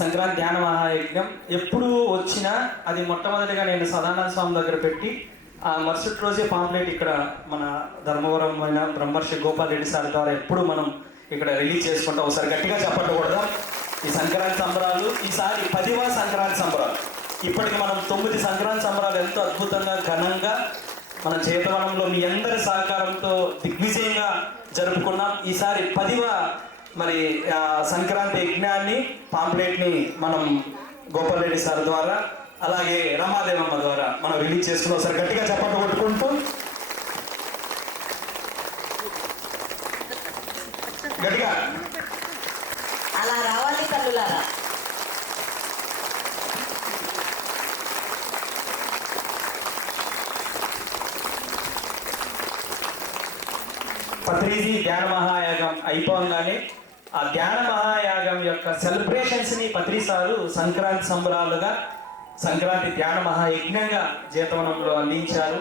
సంక్రాంతి ధ్యాన మహాయజ్ఞం ఎప్పుడు వచ్చినా అది మొట్టమొదటిగా నేను సదానంద స్వామి దగ్గర పెట్టి ఆ మరుసటి రోజే పాంప్లెట్ ఇక్కడ మన ధర్మవరం బ్రహ్మర్షి గోపాల్ రెడ్డి సార్ ద్వారా ఎప్పుడు మనం ఇక్కడ రిలీజ్ చేసుకుంటాం. ఒకసారి గట్టిగా చెప్పకూడదు. ఈ సంక్రాంతి సంబరాలు ఈసారి 10వ సంక్రాంతి సంబరాలు. ఇప్పటికి మనం 9 సంక్రాంతి సంబరాలు ఎంతో అద్భుతంగా ఘనంగా మన చేతవనంలో మీ అందరి సహకారంతో దిగ్విజయంగా జరుపుకున్నాం. ఈసారి 10వ మరి సంక్రాంతి యజ్ఞాన్ని పాంప్లెట్ని మనం గోపాల్ రెడ్డి సార్ ద్వారా అలాగే రమాదేవమ్మ ద్వారా మనం రిలీజ్ చేసుకున్నాం. ఒకసారి గట్టిగా చప్పట్లు కొట్టుకుంటూ గట్టిగా అలా రావాలి తల్లులారా. పత్రిజీ ధ్యాన మహాయాగం అయిపోగానే ఆ ధ్యాన మహాయాగం యొక్క సెలబ్రేషన్స్ని పత్రి సారు సంక్రాంతి సంబరాలుగా సంక్రాంతి ధ్యాన మహాయజ్ఞంగా జీతవనంలో అందించారు.